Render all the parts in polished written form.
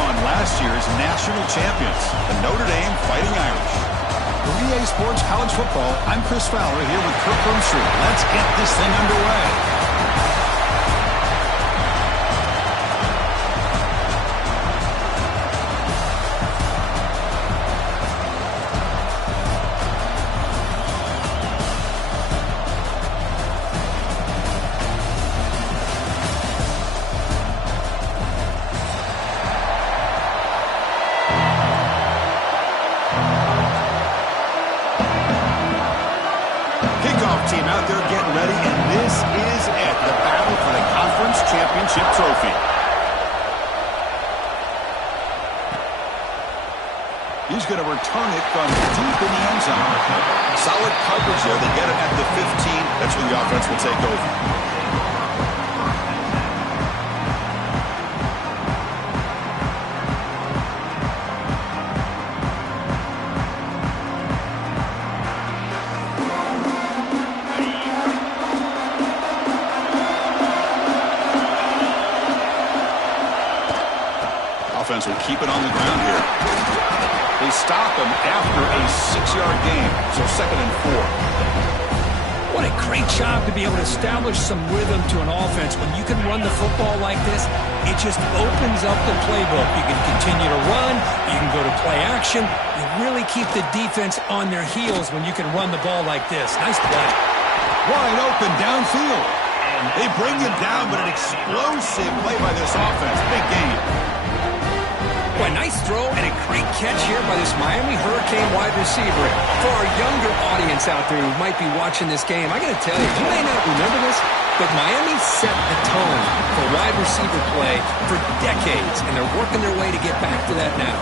on last year's national champions, the Notre Dame Fighting Irish. For EA Sports College Football, I'm Chris Fowler here with Kirk Herbstreit. Let's get this thing underway. Team out there getting ready, and this is it, the battle for the conference championship trophy. He's going to return it from deep in the end zone. Solid coverage there. They get it at the 15. That's where the offense will take over. Offense will keep it on the ground here. They stop him after a 6-yard gain, so 2nd and 4. What a great job to be able to establish some rhythm to an offense. When you can run the football like this, it just opens up the playbook. You can continue to run, you can go to play action. You really keep the defense on their heels when you can run the ball like this. Nice play. Wide open downfield. And they bring him down, but an explosive play by this offense. Big game. Boy, nice throw and a great catch here by this Miami Hurricane wide receiver. For our younger audience out there who might be watching this game, I got to tell you, you may not remember this, but Miami set the tone for wide receiver play for decades, and they're working their way to get back to that now.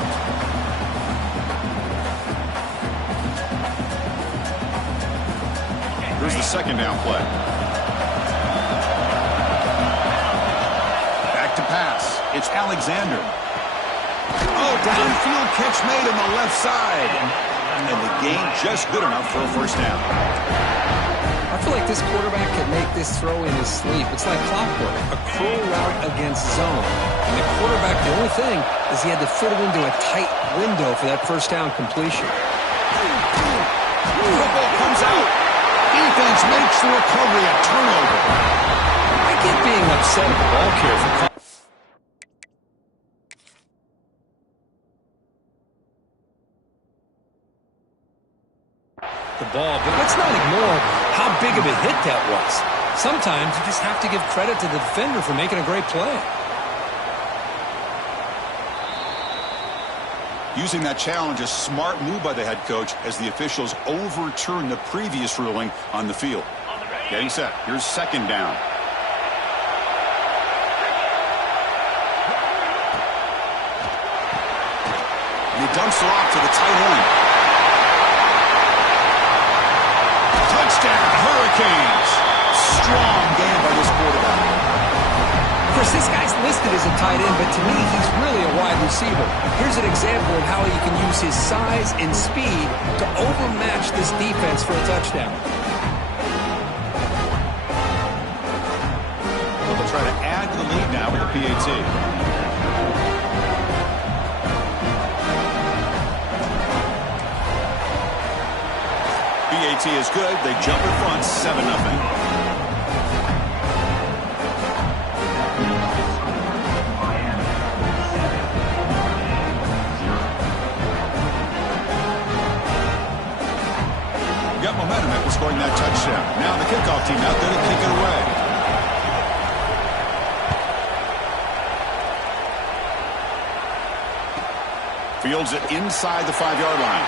Here's the 2nd down play. Back to pass. It's Alexander. Oh, downfield catch made on the left side. And the gain just good enough for a 1st down. I feel like this quarterback could make this throw in his sleep. It's like clockwork, a curl route against zone. And the quarterback, the only thing is he had to fit it into a tight window for that 1st down completion. Football comes out. Defense makes the recovery, a turnover. I get being upset at the ball carrier for the ball, but let's not ignore how big of a hit that was. Sometimes you just have to give credit to the defender for making a great play. Using that challenge, a smart move by the head coach as the officials overturn the previous ruling on the field. Getting set. Here's 2nd down. And he dumps it off to the tight end. Touchdown, Hurricanes. Strong game by this quarterback. Of course, this guy's listed as a tight end, but to me, he's really a wide receiver. Here's an example of how he can use his size and speed to overmatch this defense for a touchdown. They'll try to add to the lead now with the PAT. PAT is good. They jump in front, 7-0. Got momentum after scoring that touchdown. Now the kickoff team out there to kick it away. Fields it inside the 5-yard line.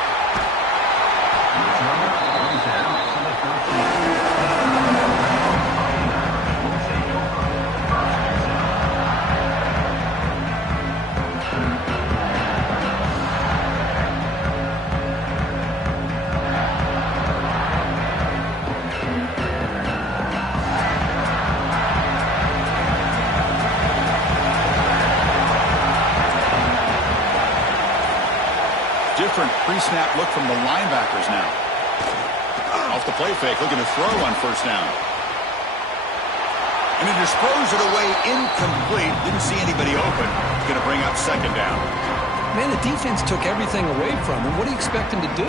Different pre-snap look from the linebackers now. Off the play fake, looking to throw on 1st down. And he just throws it away incomplete. Didn't see anybody open. He's going to bring up second down. Man, the defense took everything away from him. What do you expect him to do?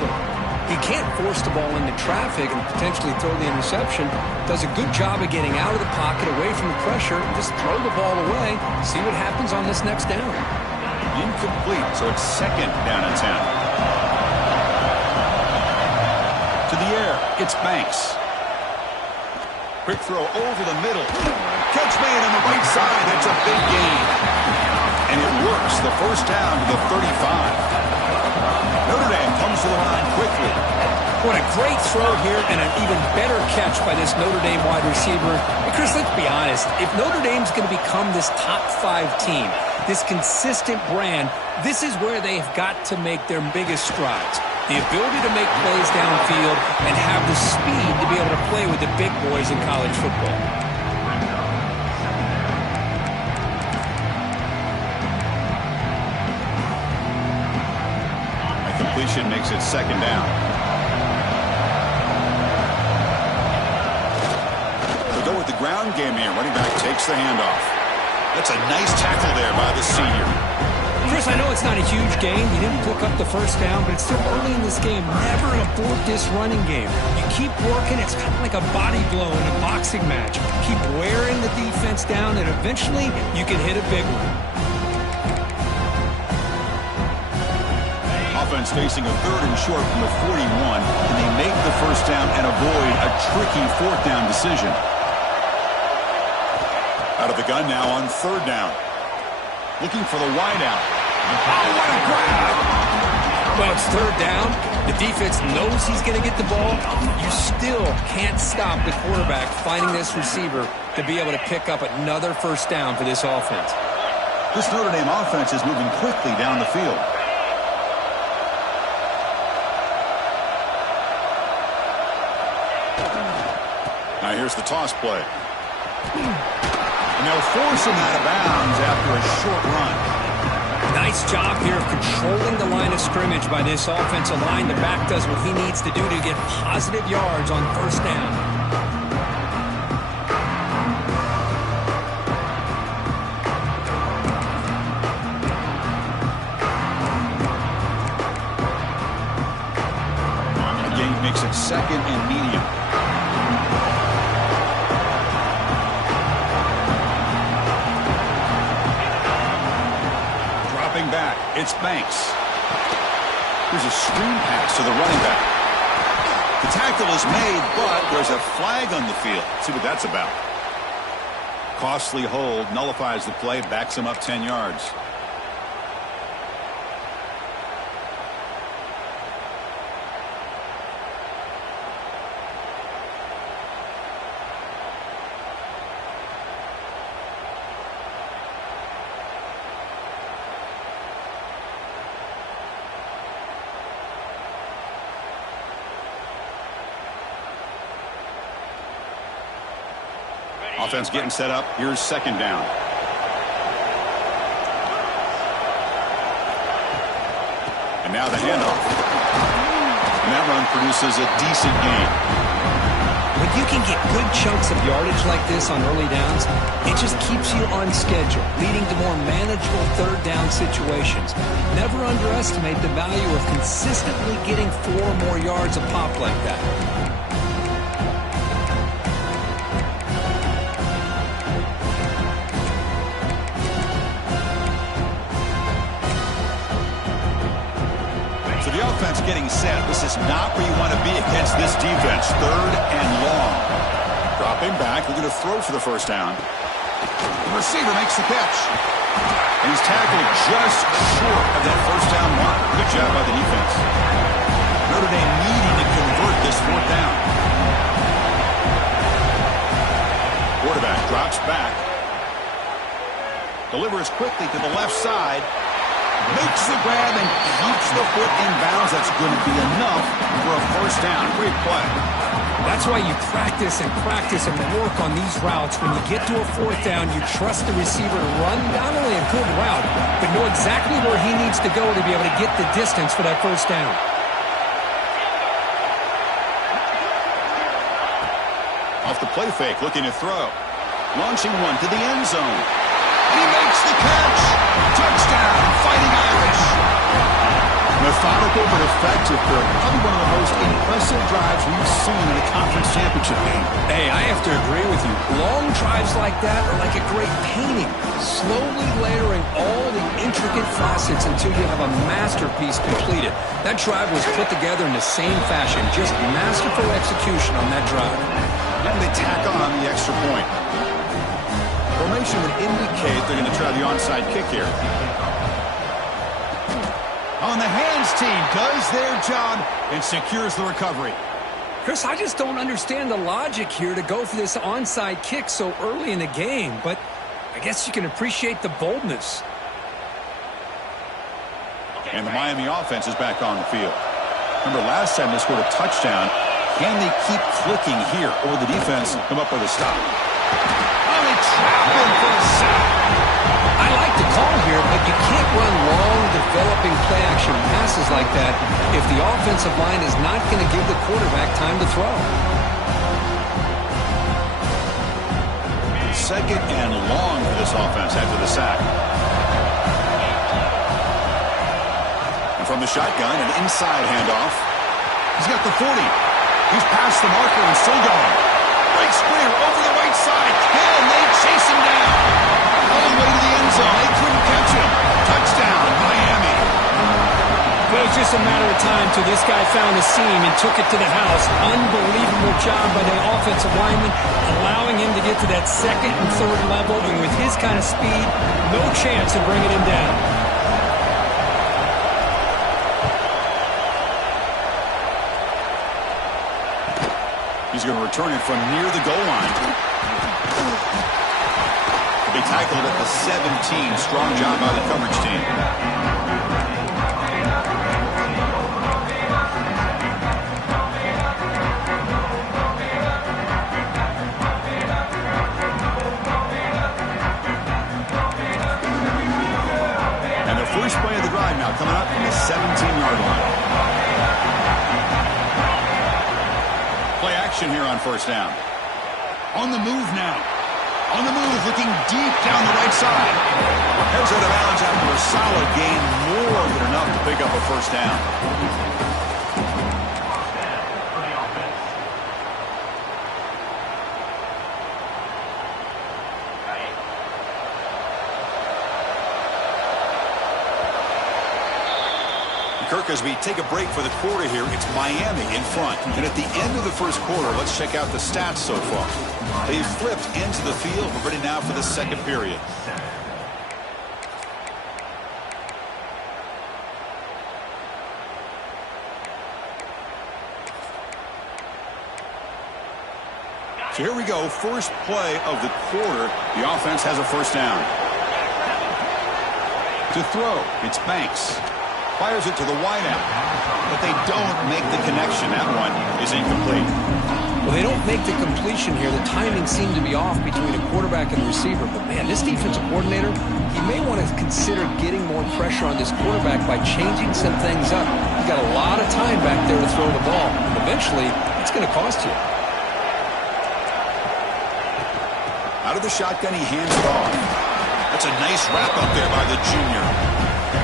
He can't force the ball into traffic and potentially throw the interception. Does a good job of getting out of the pocket, away from the pressure, and just throw the ball away. See what happens on this next down. Incomplete, so it's second down and 10. To the air, it's Banks. Quick throw over the middle. Catch made on the right side. That's a big gain. And it works. The first down to the 35. Notre Dame comes to the line quickly. What a great throw here and an even better catch by this Notre Dame wide receiver. And Chris, let's be honest. If Notre Dame's going to become this top 5 team, this consistent brand, this is where they've got to make their biggest strides. The ability to make plays downfield and have the speed to be able to play with the big boys in college football. A completion makes it second down. They'll go with the ground game here. Running back takes the handoff. That's a nice tackle there by the senior. Chris, I know it's not a huge game. You didn't pick up the first down, but it's still early in this game. Never abort this running game. You keep working. It's kind of like a body blow in a boxing match. Keep wearing the defense down, and eventually you can hit a big one. Offense facing a third and short from the 41, and they make the first down and avoid a tricky fourth down decision. Out of the gun now on third down. Looking for the wideout. Oh, what a grab! Well, it's third down. The defense knows he's going to get the ball. You still can't stop the quarterback finding this receiver to be able to pick up another first down for this offense. This Notre Dame offense is moving quickly down the field. Now here's the toss play. And they'll force him out of bounds after a short run. Nice job here of controlling the line of scrimmage by this offensive line. The back does what he needs to do to get positive yards on first down. The gain makes it second and medium. Back, it's Banks. Here's a screen pass to the running back. The tackle is made, but there's a flag on the field. Let's see what that's about. Costly hold, nullifies the play, backs him up 10 yards. Offense getting set up. Here's second down. And now the handoff. And that run produces a decent gain. When you can get good chunks of yardage like this on early downs, it just keeps you on schedule, leading to more manageable third down situations. Never underestimate the value of consistently getting 4 or more yards a pop like that. So the offense getting set. This is not where you want to be against this defense. Third and long. Dropping back, looking to throw for the first down. The receiver makes the catch. And he's tackled just short of that first down mark. Good job by the defense. Notre Dame needing to convert this fourth down. Quarterback drops back. Delivers quickly to the left side. Makes the grab and keeps the foot in bounds. That's going to be enough for a first down. Great play. That's why you practice and work on these routes. When you get to a fourth down, you trust the receiver to run not only a good route, but know exactly where he needs to go to be able to get the distance for that first down. Off the play fake, looking to throw. Launching one to the end zone. He makes the catch. Touchdown, Fighting Irish. Methodical but effective, Kirk. Probably one of the most impressive drives we've seen in a conference championship game. Hey, I have to agree with you. Long drives like that are like a great painting, slowly layering all the intricate facets until you have a masterpiece completed. That drive was put together in the same fashion, just masterful execution on that drive. And they tack on the extra point. Formation would indicate they're going to try the onside kick here. On the hands team does their job and secures the recovery. Chris, I just don't understand the logic here to go for this onside kick so early in the game, but I guess you can appreciate the boldness. And the Miami offense is back on the field. Remember, last time they scored a touchdown. Can they keep clicking here, or the defense come up with a stop? Oh, they trap him for a sack. I like the call here, but you can't run long, developing play-action passes like that if the offensive line is not going to give the quarterback time to throw. Second and long for this offense after the sack. And from the shotgun, an inside handoff. He's got the 40. He's past the marker and still going. Breaks clear over the right side. Can they chase him down? All the way to the end zone. They couldn't catch him. Touchdown, Miami. Well, it's just a matter of time till this guy found the seam and took it to the house. Unbelievable job by the offensive lineman, allowing him to get to that second and third level, and with his kind of speed, no chance of bringing him down. He's going to return it from near the goal line. They tackled at the 17. Strong job by the coverage team. And their first play of the drive now coming up from the 17-yard line. Play action here on first down. On the move now. On the move, looking deep down the right side. Heads out of bounds after a solid gain, more than enough to pick up a first down. Kirk, as we take a break for the quarter here, it's Miami in front. And at the end of the first quarter, let's check out the stats so far. They've flipped into the field. We're ready now for the second period. So here we go. First play of the quarter. The offense has a first down. To throw, it's Banks. Fires it to the wideout, but they don't make the connection. That one is incomplete. Well, they don't make the completion here. The timing seemed to be off between a quarterback and the receiver. But, man, this defensive coordinator, he may want to consider getting more pressure on this quarterback by changing some things up. He's got a lot of time back there to throw the ball. Eventually, it's going to cost you. Out of the shotgun, he hands it off. That's a nice wrap up there by the junior.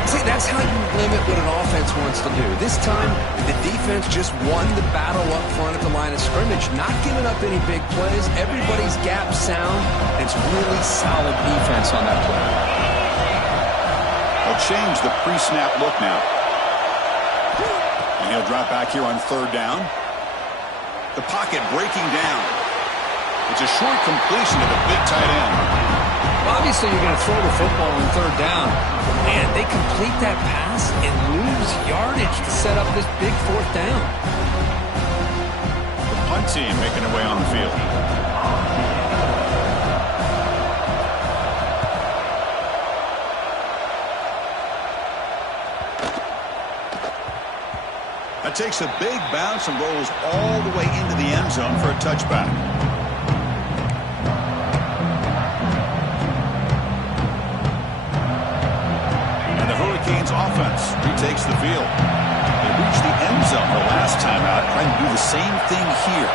See, that's how you limit what an offense wants to do. This time, the defense just won the battle up front at the line of scrimmage, not giving up any big plays. Everybody's gap sound. It's really solid defense on that play. They'll change the pre-snap look now. And he'll drop back here on third down. The pocket breaking down. It's a short completion to the big tight end. Obviously, you're going to throw the football on third down. Man, they complete that pass and lose yardage to set up this big fourth down. The punt team making their way on the field. That takes a big bounce and rolls all the way into the end zone for a touchback. Offense retakes the field. They reached the end zone the last time out, trying to do the same thing here.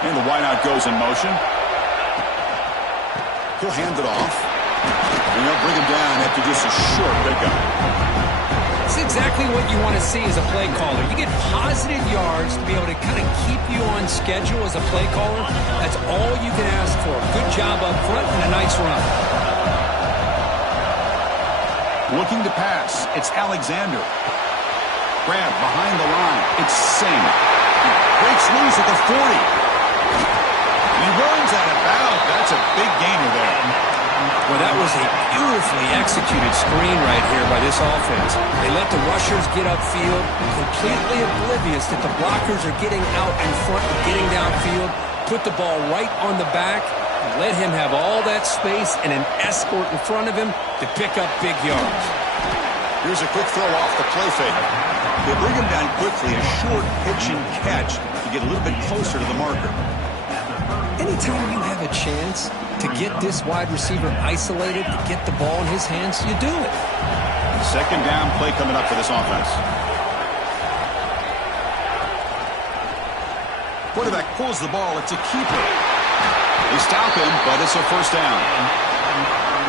And the wideout goes in motion. He'll hand it off. And they'll bring him down after just a short pickup. It's exactly what you want to see as a play caller. You get positive yards to be able to kind of keep you on schedule as a play caller. That's all you can ask for. Good job up front and a nice run. Looking to pass. It's Alexander. Grab behind the line. It's Singh. Breaks loose at the 40. He runs out of bounds. That's a big gainer there. Well, that was a beautifully executed screen right here by this offense. They let the rushers get upfield, completely oblivious that the blockers are getting out in front and getting downfield, put the ball right on the back, let him have all that space and an escort in front of him to pick up big yards. Here's a quick throw off the play fake. They bring him down quickly, a short pitch and catch to get a little bit closer to the marker. Anytime you have a chance to get this wide receiver isolated, to get the ball in his hands, you do it. Second down play coming up for this offense. Quarterback pulls the ball. It's a keeper. They stop him, but it's a first down.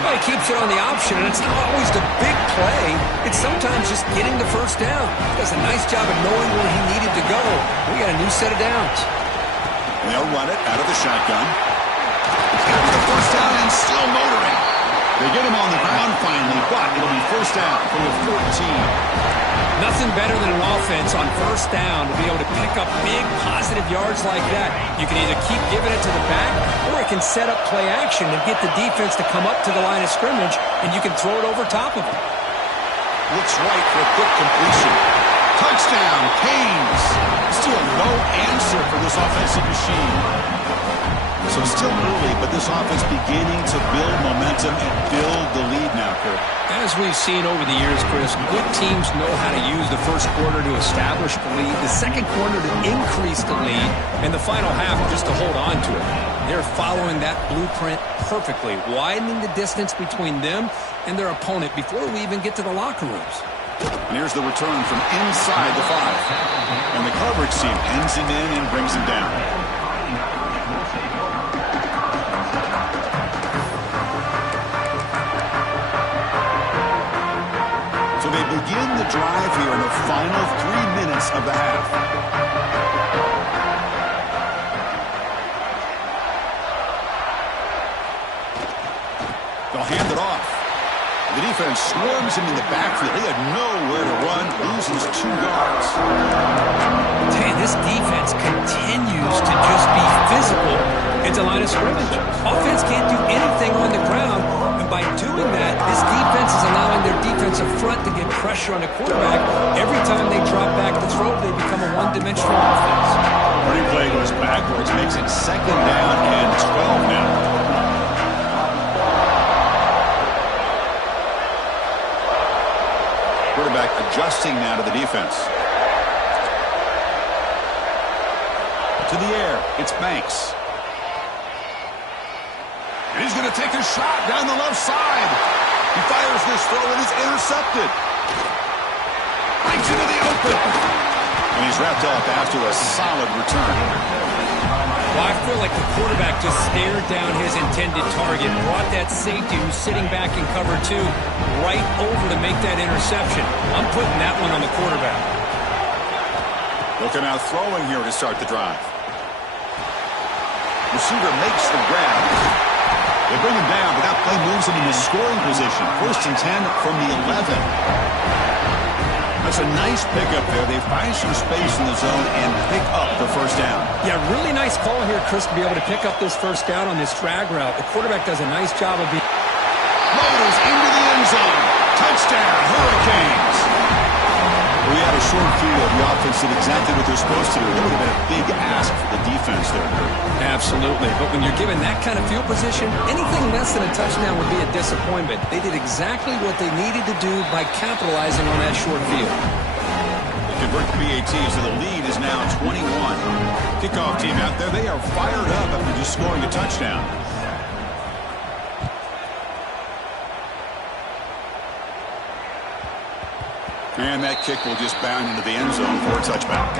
Well, he keeps it on the option, and it's not always the big play. It's sometimes just getting the first down. He does a nice job of knowing where he needed to go. We got a new set of downs. They'll run it out of the shotgun. He's got the first down and still motoring. They get him on the ground finally, but it'll be first down for the 14. Nothing better than an offense on first down to be able to pick up big positive yards like that. You can either keep giving it to the back, or it can set up play action and get the defense to come up to the line of scrimmage, and you can throw it over top of them. Looks right for a quick completion. Touchdown, Canes. Still no answer for this offensive machine. So still early, but this offense beginning to build momentum and build the lead now, Kurt. As we've seen over the years, Chris, good teams know how to use the first quarter to establish the lead, the second quarter to increase the lead, and the final half just to hold on to it. They're following that blueprint perfectly, widening the distance between them and their opponent before we even get to the locker rooms. And here's the return from inside the 5. And the coverage team ends him in and brings him down. So they begin the drive here in the final 3 minutes of the half. They'll hand it off. The defense swarms him in the backfield. He had nowhere to run, loses 2 yards. Man, this defense continues to just be physical into line of scrimmage. Offense can't do anything on the ground, and by doing that, this defense is allowing their defensive front to get pressure on the quarterback. Every time they drop back to throw, they become a one-dimensional offense. Running play goes backwards, makes it second down and 12 now. Quarterback adjusting now to the defense. To the air, it's Banks. And he's going to take a shot down the left side. He fires this throw and is intercepted. Right into the open. And he's wrapped up after a solid return. Well, I feel like the quarterback just stared down his intended target, brought that safety who's sitting back in cover 2 right over to make that interception. I'm putting that one on the quarterback. Looking out throwing here to start the drive. Receiver makes the grab. They bring him down, but that play moves him into scoring position. First and 10 from the 11. That's a nice pickup there. They find some space in the zone and pick up the first down. Yeah, really nice call here, Chris, to be able to pick up this first down on this drag route. The quarterback does a nice job of being... Motors into the end zone. Touchdown, Hurricanes. We had a short field. The offense did exactly what they're supposed to do. That would have been a big ask for the defense there, Kurt. Absolutely. But when you're given that kind of field position, anything less than a touchdown would be a disappointment. They did exactly what they needed to do by capitalizing on that short field. They convert the PAT, so the lead is now 21. Kickoff team out there, they are fired up after just scoring a touchdown. And that kick will just bound into the end zone for a touchback.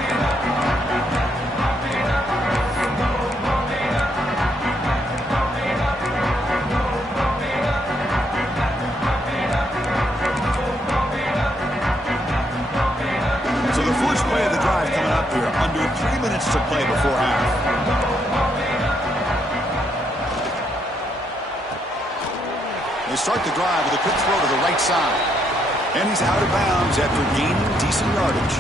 with 3 minutes to play before half. They start the drive with a quick throw to the right side. And he's out of bounds after gaining decent yardage.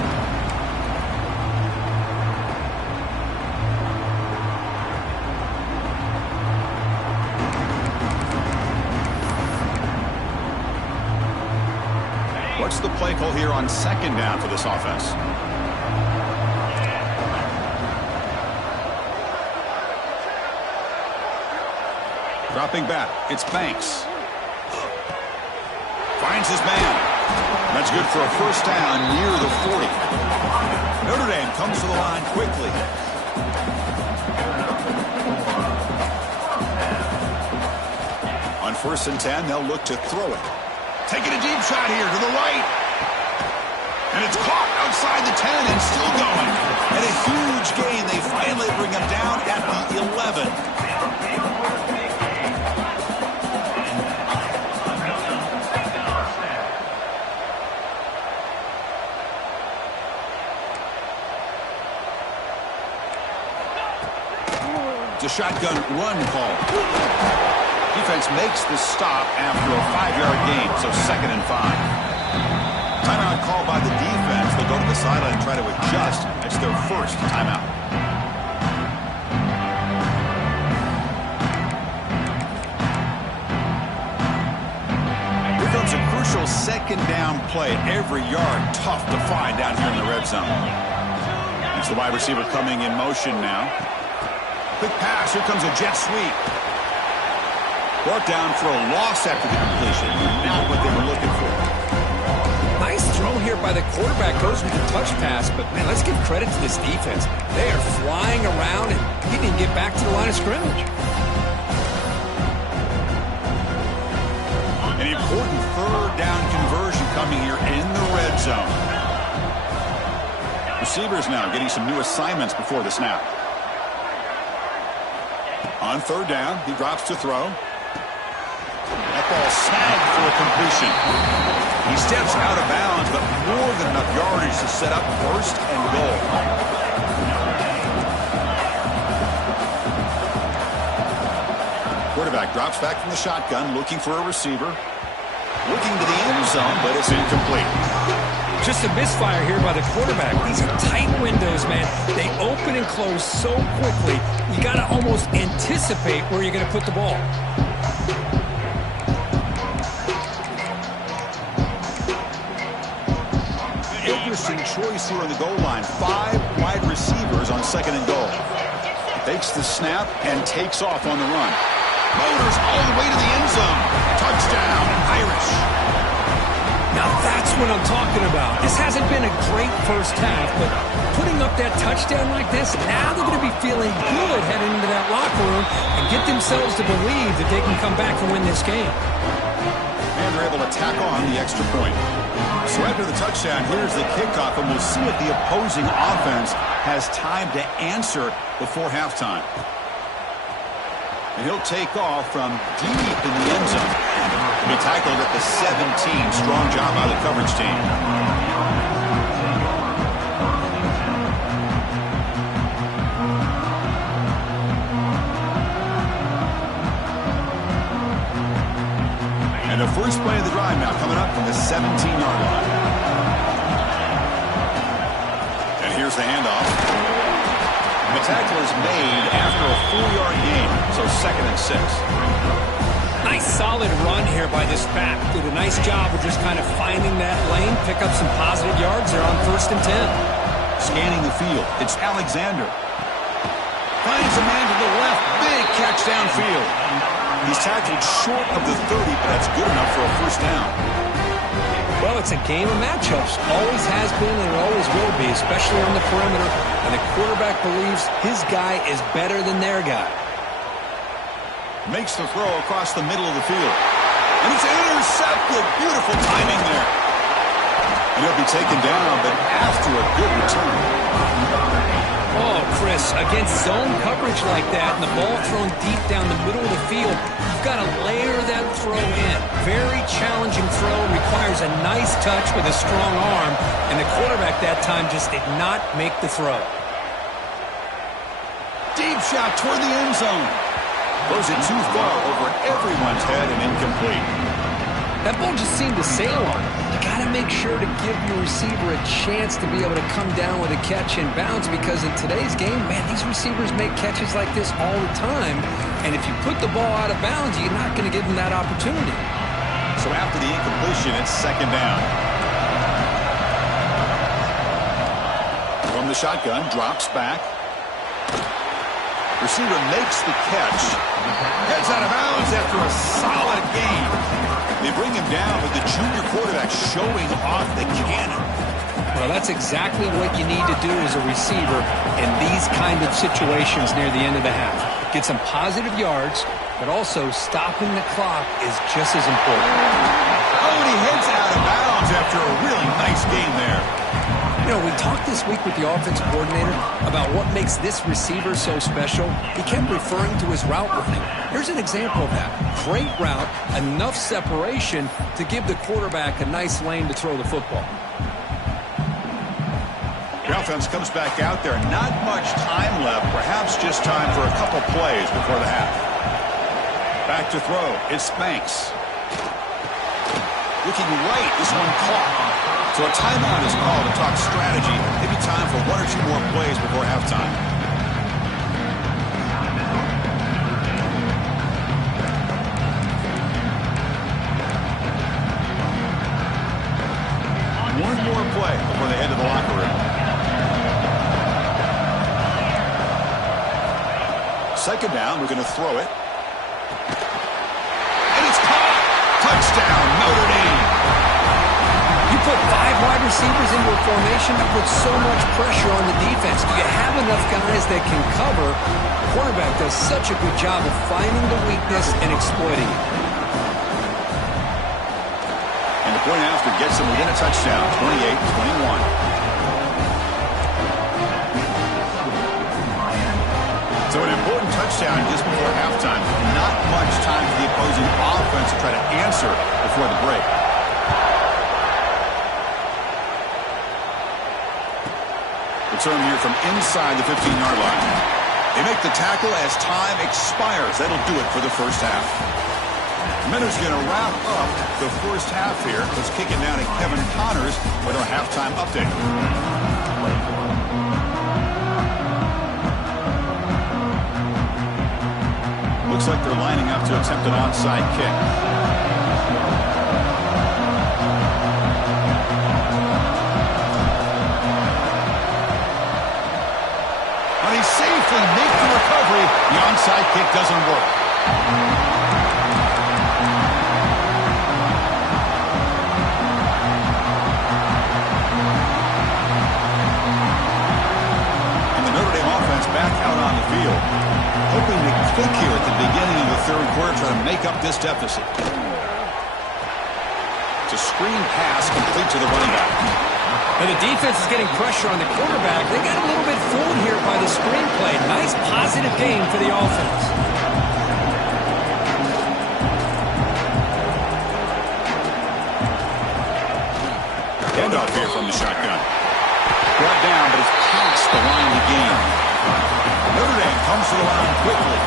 What's the play call here on second down for this offense? Dropping back, it's Banks. Finds his man. That's good for a first down near the 40. Notre Dame comes to the line quickly. On 1st and 10, they'll look to throw it. Taking a deep shot here to the right. And it's caught outside the 10 and still going. And a huge gain. They finally bring him down at the 11. It's a shotgun run call. Defense makes the stop after a 5-yard gain, so 2nd and 5. Timeout called by the defense. They'll go to the sideline and try to adjust. It's their first timeout. Here comes a crucial 2nd down play. Every yard tough to find down here in the red zone. It's the wide receiver coming in motion now. Quick pass. Here comes a jet sweep. Brought down for a loss after the completion. Not what they were looking for. Nice throw here by the quarterback. Goes with the touch pass. But, man, let's give credit to this defense. They are flying around, and he didn't get back to the line of scrimmage. An important 3rd down conversion coming here in the red zone. Receivers now getting some new assignments before the snap. On 3rd down, he drops to throw. That ball snagged for a completion. He steps out of bounds, but more than enough yardage to set up 1st and goal. Quarterback drops back from the shotgun, looking for a receiver. Looking to the end zone, but it's incomplete. Just a misfire here by the quarterback. These are tight windows, man. They open and close so quickly. You got to almost anticipate where you're going to put the ball. Interesting choice here on the goal line. 5 wide receivers on 2nd and goal. Takes the snap and takes off on the run. Motors all the way to the end zone. Touchdown, Irish. Now that's what I'm talking about. This hasn't been a great first half, but putting up that touchdown like this, now they're going to be feeling good heading into that locker room and get themselves to believe that they can come back and win this game. And they're able to tack on the extra point. So after the touchdown, here's the kickoff, and we'll see if the opposing offense has time to answer before halftime. And he'll take off from deep in the end zone. He tackled at the 17. Strong job by the coverage team. And the first play of the drive now coming up from the 17-yard line. And here's the handoff. And the tackle is made after a 4-yard gain, so 2nd and 6. Nice solid run here by this back. Did a nice job of just kind of finding that lane, pick up some positive yards there on 1st and 10. Scanning the field, it's Alexander. Finds a man to the left, big catch downfield. He's tackled short of the 30, but that's good enough for a first down. Well, it's a game of matchups. Always has been and always will be, especially on the perimeter. And the quarterback believes his guy is better than their guy. Makes the throw across the middle of the field. And it's intercepted. Beautiful timing there. And he'll be taken down, but after a good return. Oh, Chris, against zone coverage like that and the ball thrown deep down the middle of the field, you've got to layer that throw in. Very challenging throw, requires a nice touch with a strong arm, and the quarterback that time just did not make the throw. Deep shot toward the end zone. Throws it too far over everyone's head and incomplete. That ball just seemed to sail on him. You got to make sure to give your receiver a chance to be able to come down with a catch and bounce, because in today's game, man, these receivers make catches like this all the time. And if you put the ball out of bounds, you're not going to give them that opportunity. So after the incompletion, it's second down. From the shotgun, drops back. Receiver makes the catch. Heads out of bounds after a solid gain. They bring him down with the junior quarterback showing off the cannon. Well, that's exactly what you need to do as a receiver in these kind of situations near the end of the half. Get some positive yards, but also stopping the clock is just as important. Oh, and he heads out of bounds after a really nice game there. You know, we talked this week with the offensive coordinator about what makes this receiver so special. He kept referring to his route running. Here's an example of that. Great route, enough separation to give the quarterback a nice lane to throw the football. The offense comes back out there. Not much time left. Perhaps just time for a couple plays before the half. Back to throw. It's Banks. Looking right. This one caught. So a timeout is called to talk strategy. Maybe time for one or two more plays before halftime. One more play before they head to the locker room. Second down, we're going to throw it. And it's caught! Touchdown, Notre Dame! You put 5 wide receivers into a formation that puts so much pressure on the defense. Do you have enough guys that can cover? The quarterback does such a good job of finding the weakness and exploiting it. And the point after gets them within a touchdown, 28-21. So an important touchdown just before halftime. Not much time for the opposing offense to try to answer before the break. Return here from inside the 15-yard line. They make the tackle as time expires. That'll do it for the first half. Minner's going to wrap up the first half here. Let's kick it down to Kevin Connors with our halftime update. Looks like they're lining up to attempt an onside kick. But he safely makes the recovery. The onside kick doesn't work. And the Notre Dame offense back out on the field. Hoping to click here at the beginning of the third quarter, try to make up this deficit. It's a screen pass complete to the running back. And the defense is getting pressure on the quarterback. They got a little bit fooled here by the screenplay. Nice positive game for the offense. Handoff here from the shotgun. Brought down, but it's past the line of the game. Notre Dame comes to the line quickly.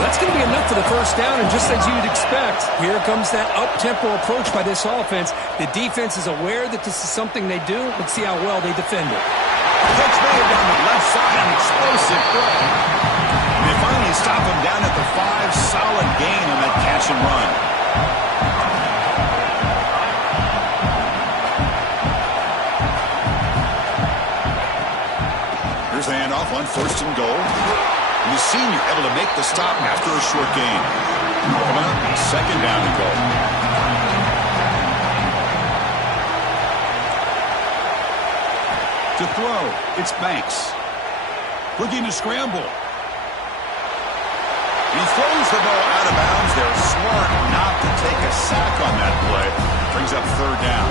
That's going to be enough for the first down, and just as you'd expect, here comes that up-tempo approach by this offense. The defense is aware that this is something they do. Let's see how well they defend it. Catch made down the left side, an explosive throw. And they finally stop him down at the 5. Solid gain on that catch and run. Here's the handoff on first and goal. And the senior able to make the stop after a short gain. Coming up, second down and goal. To throw, it's Banks. Looking to scramble. He throws the ball out of bounds. They're smart not to take a sack on that play. Brings up third down.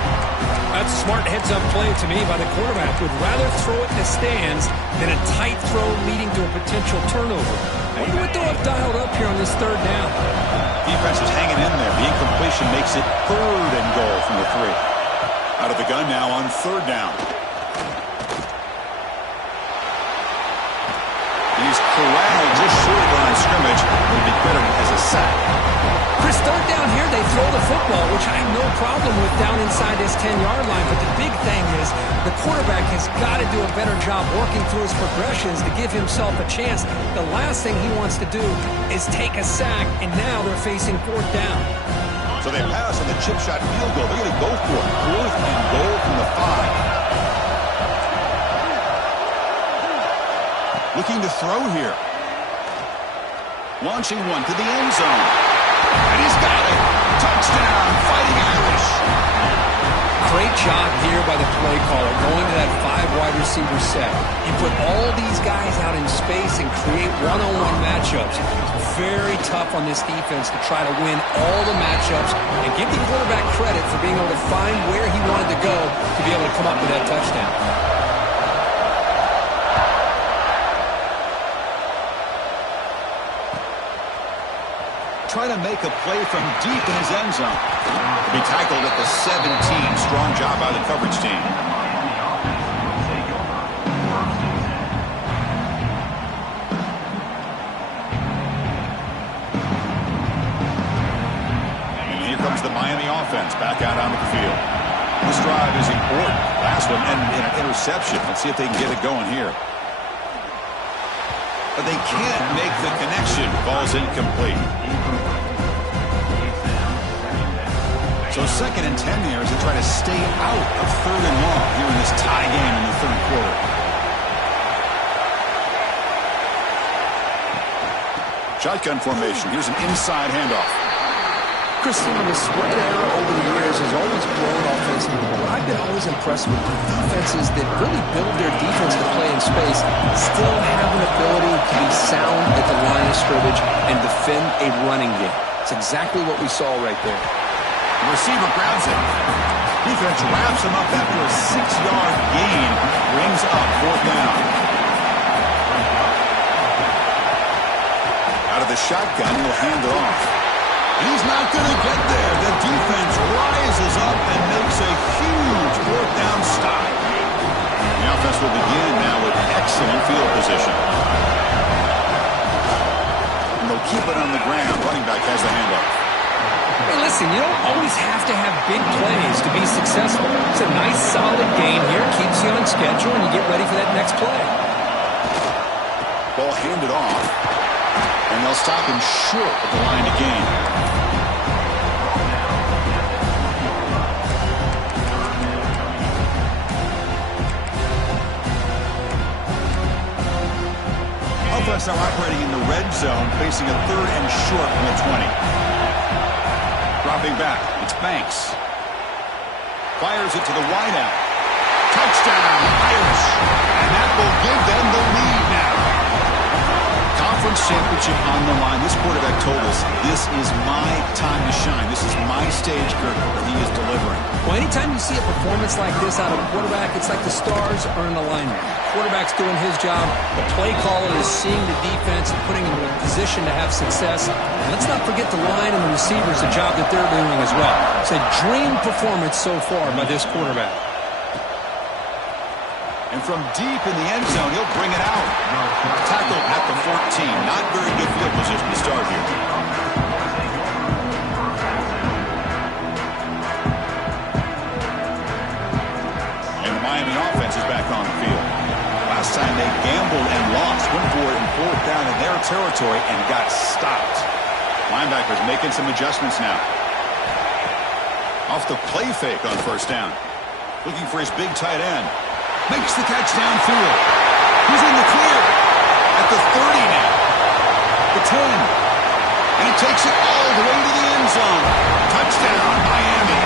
That's a smart heads-up play to me by the quarterback. Would rather throw it in the stands than a tight throw leading to a potential turnover. I wonder what they'll have dialed up here on this third down. Defense is hanging in there. The incompletion makes it third and goal from the 3. Out of the gun now on third down. He's corralled just short of the line of scrimmage. Would be credited as a sack. Chris, third down here, they throw the football, which I have no problem with down inside this 10-yard line. But the big thing is the quarterback has got to do a better job working through his progressions to give himself a chance. The last thing he wants to do is take a sack, and now they're facing fourth down. So they pass on the chip shot field goal. They're going to go for it. Fourth and goal from the 5. Looking to throw here. Launching one to the end zone. And he's got it. Touchdown, Fighting Irish. Great job here by the play caller going to that 5 wide receiver set. You put all these guys out in space and create one-on-one matchups. It's very tough on this defense to try to win all the matchups and give the quarterback credit for being able to find where he wanted to go to be able to come up with that touchdown. Try to make a play from deep in his end zone. To be tackled at the 17. Strong job by the coverage team. And here comes the Miami offense back out onto the field. This drive is important. Last one ended in an interception. Let's see if they can get it going here. But they can't make the connection. Ball's incomplete. So 2nd and 10 here as they try to stay out of 3rd and long here in this tie game in the 3rd quarter. Shotgun formation. Here's an inside handoff. Christine, the spread era over the years has always grown offensively, but I've been always impressed with defenses that really build their defense to play in space, still have an ability to be sound at the line of scrimmage and defend a running game. It's exactly what we saw right there. The receiver grabs it. Defense wraps him up after a 6-yard gain. Brings up 4th down. Out of the shotgun, he'll hand it off. He's not going to get there. The defense rises up and makes a huge 4th down stop. The offense will begin now with excellent field position. And they'll keep it on the ground. Running back has the handoff. Hey, listen, you don't always have to have big plays to be successful. It's a nice, solid game here. Keeps you on schedule, and you get ready for that next play. Ball handed off, and they'll stop him short of the line to gain. Offense now operating in the red zone, facing a 3rd and short from the 20. Dropping back, it's Banks. Fires it to the wideout. Touchdown, Irish. And that will give them the lead now. Conference championship on the line. This quarterback told us, this is my time to shine. This is my stage curtain that he is delivering. Well, anytime you see a performance like this out of a quarterback, it's like the stars are in alignment. Quarterback's doing his job. The play caller is seeing the defense and putting him in a position to have success. And let's not forget the line and the receivers, the job that they're doing as well. It's a dream performance so far by this quarterback. And from deep in the end zone, he'll bring it out. Tackled at the 14. Not very good field position to start here. And the Miami offense is back on the field. Last time they gambled and lost. Went for it in 4th down in their territory and got stopped. Linebackers making some adjustments now. Off the play fake on 1st down. Looking for his big tight end. Makes the catch downfield. He's in the clear. At the 30 now. The 10. And he takes it all the way to the end zone. Touchdown, Miami.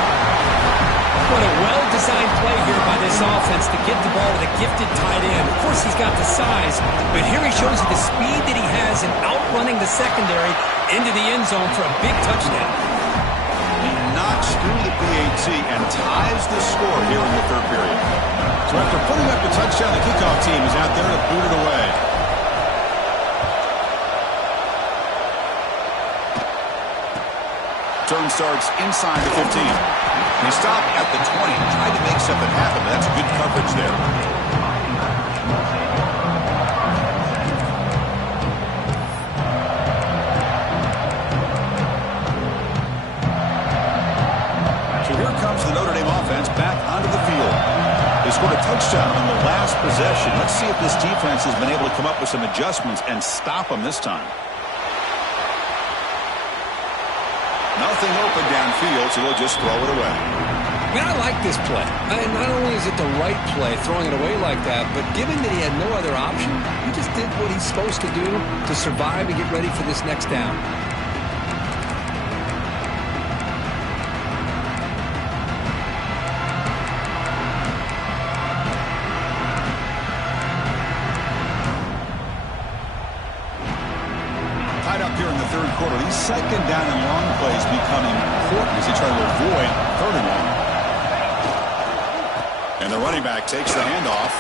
What a well-designed play here by this offense to get the ball to the gifted tight end. Of course, he's got the size, but here he shows you the speed that he has in outrunning the secondary into the end zone for a big touchdown. He knocks through the PAT and ties the score here in the 3rd period. So after putting up the touchdown, the kickoff team is out there to boot it away. Turn starts inside the 15. They stop at the 20. Tried to make something happen, but that's good coverage there. offense back onto the field. They scored a touchdown on the last possession. Let's see if this defense has been able to come up with some adjustments and stop them this time. Nothing open downfield, so they'll just throw it away. Man, I like this play. Not only is it the right play, throwing it away like that, but given that he had no other option, he just did what he's supposed to do to survive and get ready for this next down. Tied up here in the third quarter. These second down and long plays become important as they try to avoid third and long. And the running back takes the handoff.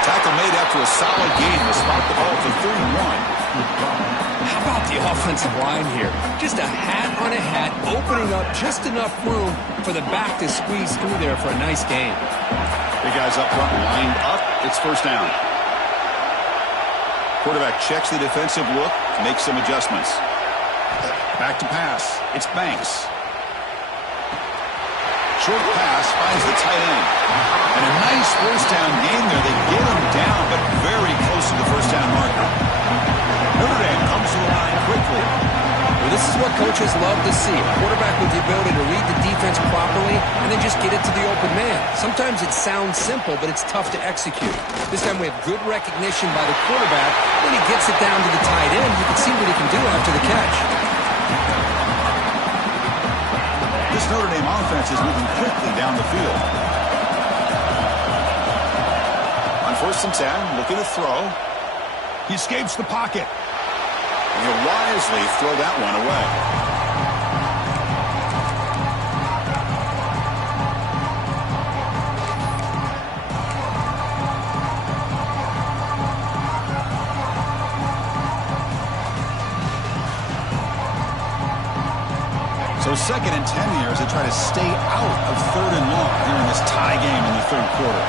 Tackle made after a solid gain to spot the ball to 31. How about the offensive line here? Just a hat on a hat, opening up just enough room for the back to squeeze through there for a nice gain. Big guys up front lined up. It's first down. Quarterback checks the defensive look, makes some adjustments. Back to pass. It's Banks. Short pass finds the tight end. And a nice first down gain there. They get him down, but very close to the first down marker. Notre Dame comes to the line quickly. Well, this is what coaches love to see. A quarterback with the ability to read the defense properly and then just get it to the open man. Sometimes it sounds simple, but it's tough to execute. This time we have good recognition by the quarterback. When he gets it down to the tight end, you can see what he can do after the catch. This Notre Dame offense is moving quickly down the field. On 1st and 10, looking to throw. He escapes the pocket. And he'll wisely throw that one away. So 2nd and 10 here as they try to stay out of 3rd and long here in this tie game in the third quarter.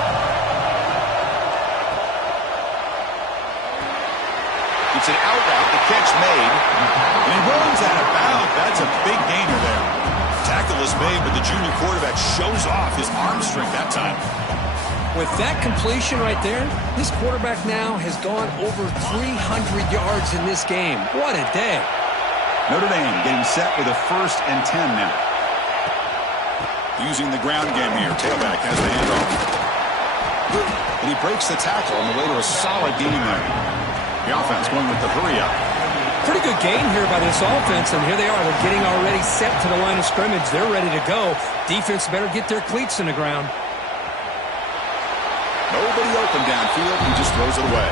It's an out route, the catch made, and he runs out of bounds. That's a big gainer there. Tackle is made, but the junior quarterback shows off his arm strength that time. With that completion right there, this quarterback now has gone over 300 yards in this game. What a day. Notre Dame getting set with a 1st and 10 now. Using the ground game here. Tailback has the handoff. And he breaks the tackle on the way to a solid gain there. The offense going with the hurry up. Pretty good gain here by this offense, and here they are. They're getting already set to the line of scrimmage. They're ready to go. Defense better get their cleats in the ground. Nobody open downfield. He just throws it away.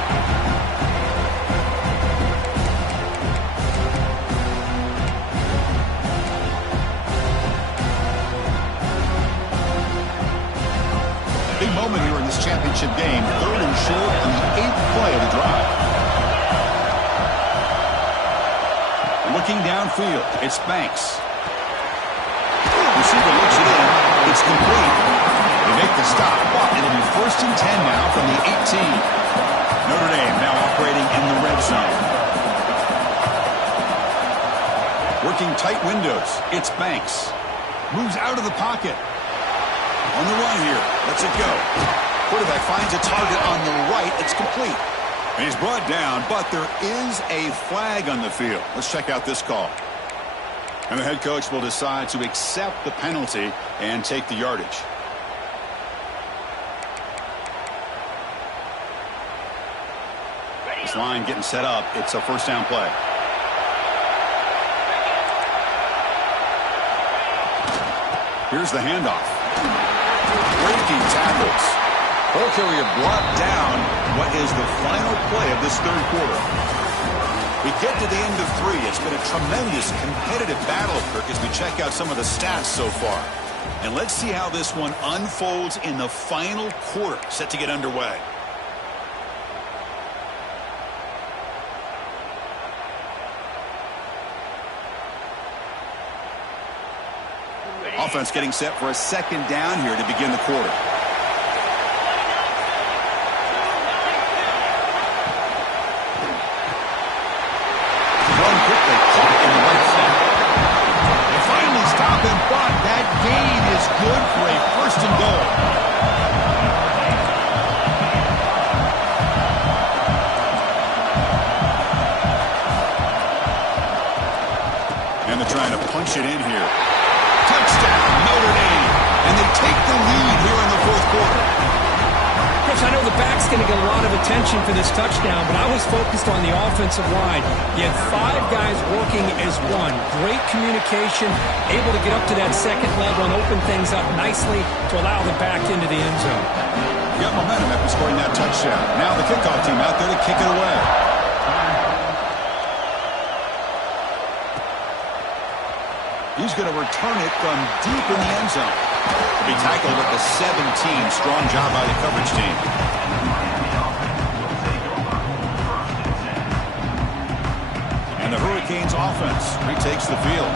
Big moment here in this championship game. 3rd and short on the 8th play of the drive. Looking downfield, it's Banks. Receiver looks it in. It's complete. They make the stop, but it'll be 1st and 10 now from the 18. Notre Dame now operating in the red zone. Working tight windows, it's Banks. Moves out of the pocket. On the run here, lets it go. Quarterback finds a target on the right. It's complete. And he's brought down, but there is a flag on the field. Let's check out this call. And the head coach will decide to accept the penalty and take the yardage. This line getting set up. It's a 1st down play. Here's the handoff. Breaking tackles. Ball carrier brought down. What is the final play of this third quarter? We get to the end of 3. It's been a tremendous competitive battle, Kirk, as we check out some of the stats so far. And let's see how this one unfolds in the final quarter, set to get underway. Offense getting set for a 2nd down here to begin the quarter. Run quickly, caught in the right side. They finally stop him, but that gain is good. to try to punch it in here. Touchdown, Notre Dame. And they take the lead here in the fourth quarter. Coach, I know the back's going to get a lot of attention for this touchdown, but I was focused on the offensive line. You had 5 guys working as one. Great communication, able to get up to that second level and open things up nicely to allow the back into the end zone. Got momentum after scoring that touchdown. Now the kickoff team out there to kick it away. He's going to return it from deep in the end zone. To be tackled at the 17. Strong job by the coverage team. And the Hurricanes offense retakes the field.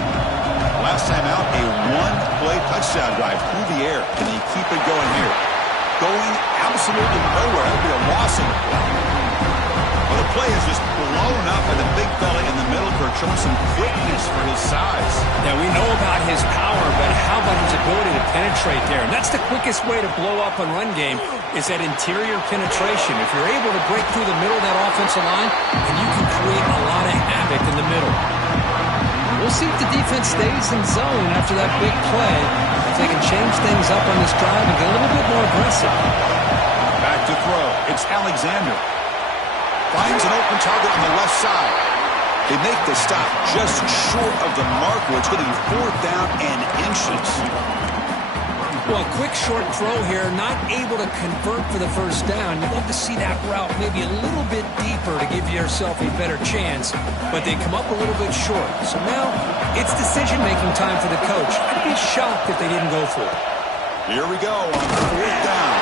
Last time out, a one-play touchdown drive through the air. Can they keep it going here? Going absolutely nowhere. That'll be a loss in the play. Well, the play is just blown up, and the big fella in the middle for showing some quickness for his size. Now, we know about his power, but how about his ability to penetrate there? And that's the quickest way to blow up a run game is that interior penetration. If you're able to break through the middle of that offensive line, then you can create a lot of havoc in the middle. We'll see if the defense stays in zone after that big play, if they can change things up on this drive and get a little bit more aggressive. Back to throw. It's Alexander. Finds an open target on the left side. They make the stop just short of the mark, where it's going to be 4th down and inches. Well, a quick short throw here, not able to convert for the first down. You'd love to see that route maybe a little bit deeper to give yourself a better chance, but they come up a little bit short. So now it's decision-making time for the coach. I'd be shocked if they didn't go for it. Here we go on 4th down.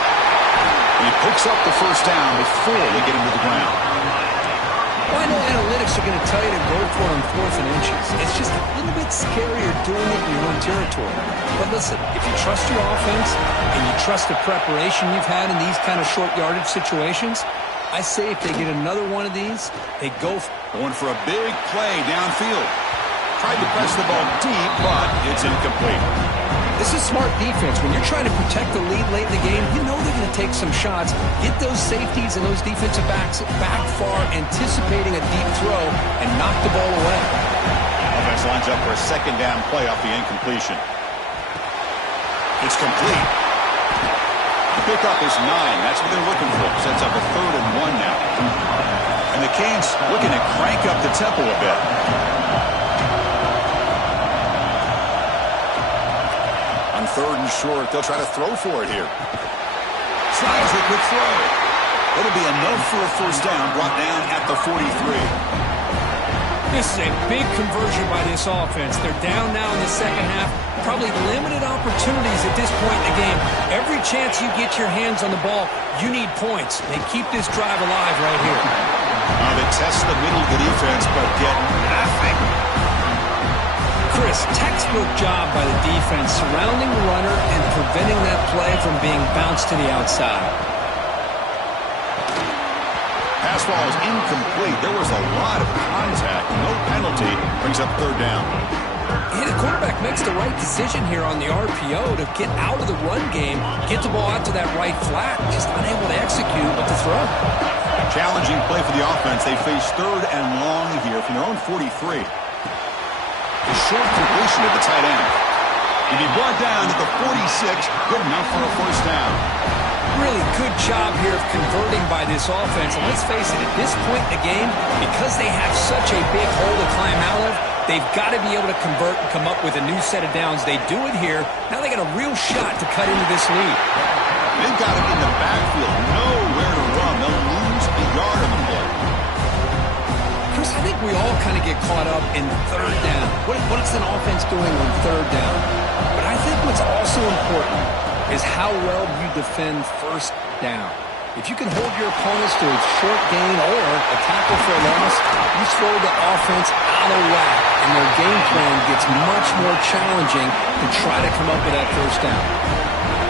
He picks up the first down before they get him to the ground. Well, I know analytics are going to tell you to go for it on 4th and inches. It's just a little bit scarier doing it in your own territory. But listen, if you trust your offense and you trust the preparation you've had in these kind of short yardage situations, I say if they get another one of these, they go for it. Going for a big play downfield. Tried to press the ball deep, but it's incomplete. This is smart defense. When you're trying to protect the lead late in the game, you know they're going to take some shots, get those safeties and those defensive backs back far, anticipating a deep throw, and knock the ball away. Offense lines up for a 2nd down play off the incompletion. It's complete. The pickup is 9. That's what they're looking for. Sets up a 3rd and 1 now. And the Canes looking to crank up the tempo a bit. On 3rd and short, they'll try to throw for it here. Slides a quick throw. It'll be enough for a first down, brought down at the 43. This is a big conversion by this offense. They're down now in the second half. Probably limited opportunities at this point in the game. Every chance you get your hands on the ball, you need points. They keep this drive alive right here. They test the middle of the defense, but get nothing. Chris, textbook job by the defense surrounding the runner and preventing that play from being bounced to the outside. Pass ball is incomplete. There was a lot of contact. No penalty. Brings up 3rd down. Yeah, the quarterback makes the right decision here on the RPO to get out of the run game, get the ball out to that right flat, just unable to execute with the throw. Challenging play for the offense. They face 3rd and long here from their own 43. A short completion at the tight end. He'll be brought down at the 46. Good enough for a first down. Really good job here of converting by this offense. And let's face it, at this point in the game, because they have such a big hole to climb out of, they've got to be able to convert and come up with a new set of downs. They do it here. Now they got a real shot to cut into this lead. They've got him in the backfield. Nowhere to run. They'll lose a yard on the play. Chris, I think we all kind of get caught up in 3rd down. What is an offense doing on 3rd down? But I think what's also important is how well you defend 1st down. If you can hold your opponents to a short gain or a tackle for a loss, you throw the offense out of whack, and their game plan gets much more challenging to try to come up with that first down.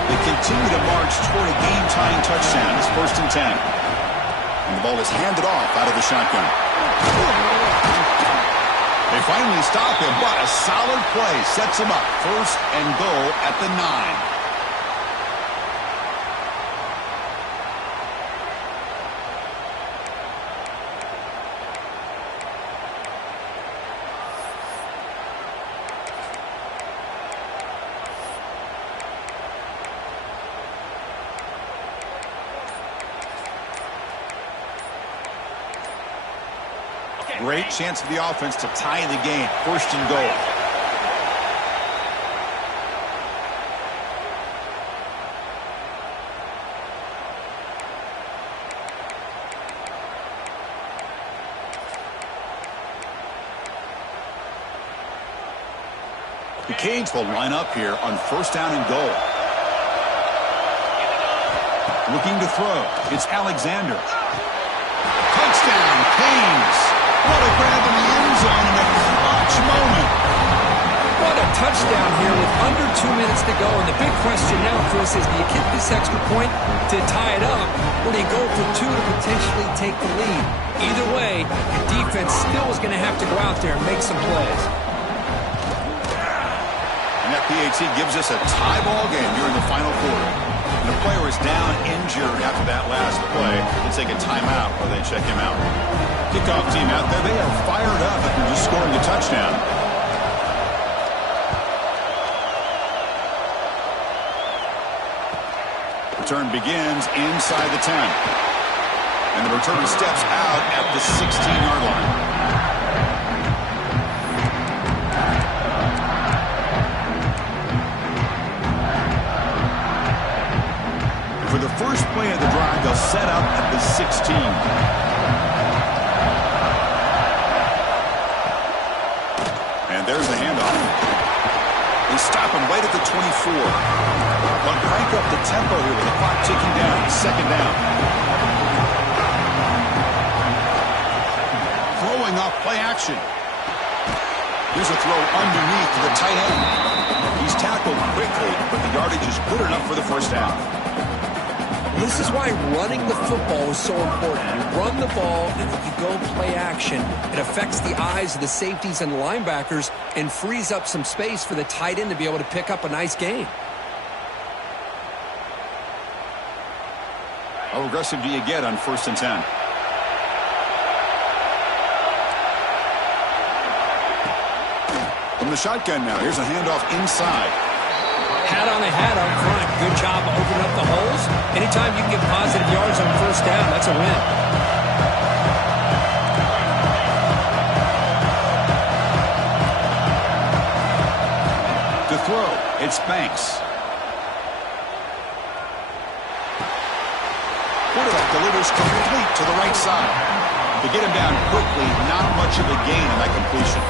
They continue to march toward a game-tying touchdown. It's 1st and 10. And the ball is handed off out of the shotgun. They finally stop him, but a solid play sets him up. 1st and goal at the 9. great chance for the offense to tie the game. First and goal. The Canes will line up here on first down and goal. Looking to throw. It's Alexander. Touchdown, Canes. What a grab in the end zone in a clutch moment. What a touchdown here with under 2 minutes to go. And the big question now, Chris, is do you kick this extra point to tie it up, or do you go for two to potentially take the lead? Either way, the defense still is going to have to go out there and make some plays. And that PAT gives us a tie ball game here in the final quarter. And the player is down injured after that last play. They take a timeout while they check him out. Kickoff team out there. They are fired up after just scoring a touchdown. Return begins inside the 10. And the returner steps out at the 16-yard line. For the first play of the drive, they'll set up at the 16. And there's the handoff. They stop him right at the 24. But crank up the tempo here with the clock ticking down. Second down. Throwing off play action. Here's a throw underneath to the tight end. He's tackled quickly, but the yardage is good enough for the first down. This is why running the football is so important. You run the ball, and if you go play action, it affects the eyes of the safeties and the linebackers and frees up some space for the tight end to be able to pick up a nice gain. How aggressive do you get on first and 10? From the shotgun now, here's a handoff inside. Hat on the hat up front. Good job opening up the holes. Anytime you can get positive yards on first down, that's a win. To throw, it's Banks. Quarterback delivers complete to the right side. To get him down quickly, not much of a gain in that completion.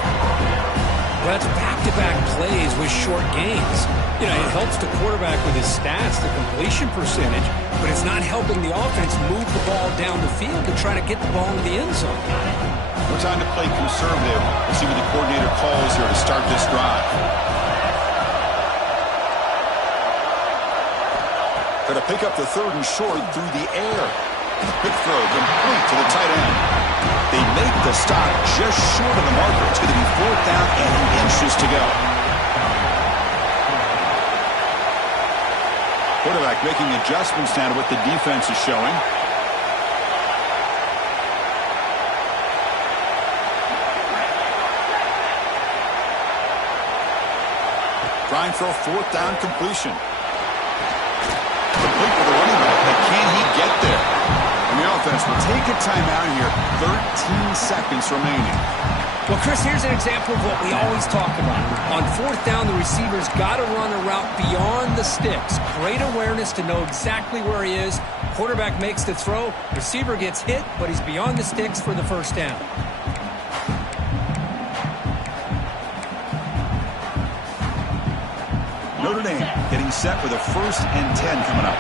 Well, that's back-to-back plays with short gains. You know, it helps the quarterback with his stats, the completion percentage, but it's not helping the offense move the ball down the field to try to get the ball into the end zone. We're trying to play conservative. Let's see what the coordinator calls here to start this drive. Got to pick up the third and short through the air. Quick throw, complete to the tight end. They make the stop just short of the marker. It's going to be fourth down and inches to go. Quarterback making adjustments now to what the defense is showing. Trying for a fourth down completion. Complete for the running back, but can he get there? And the offense will take a timeout here. 13 seconds remaining. Well, Chris, here's an example of what we always talk about. On fourth down, the receiver's got to run a route beyond the sticks. Great awareness to know exactly where he is. Quarterback makes the throw. Receiver gets hit, but he's beyond the sticks for the first down. Notre Dame getting set for the 1st and 10 coming up.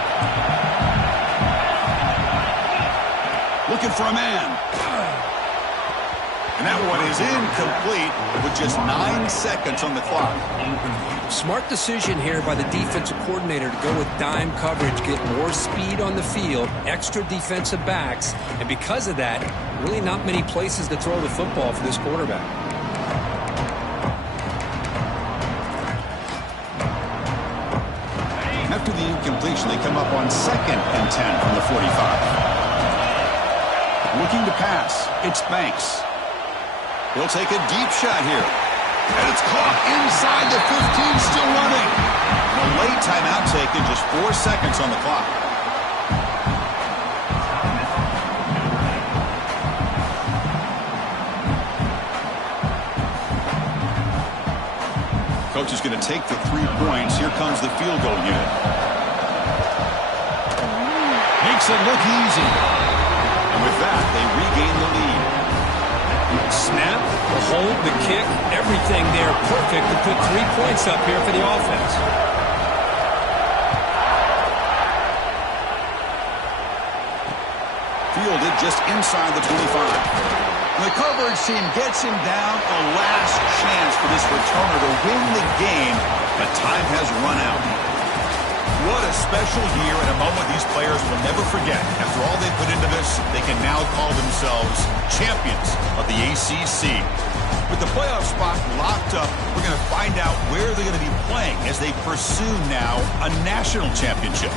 Looking for a man. And that one is incomplete with just 9 seconds on the clock. Smart decision here by the defensive coordinator to go with dime coverage, get more speed on the field, extra defensive backs, and because of that, really not many places to throw the football for this quarterback. After the incompletion, they come up on 2nd and 10 from the 45. Looking to pass, it's Banks. He'll take a deep shot here. And it's caught inside the 15, still running. A late timeout taken, just 4 seconds on the clock. Coach is going to take the 3 points. Here comes the field goal unit. Makes it look easy. And with that, they regain the lead. Snap, the hold, the kick, everything there perfect to put 3 points up here for the offense. Fielded just inside the 25. The coverage team gets him down a last chance for this returner to win the game, but time has run out. What a special year and a moment these players will never forget. After all they put into this, they can now call themselves champions of the ACC. With the playoff spot locked up, we're going to find out where they're going to be playing as they pursue now a national championship.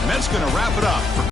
And that's going to wrap it up for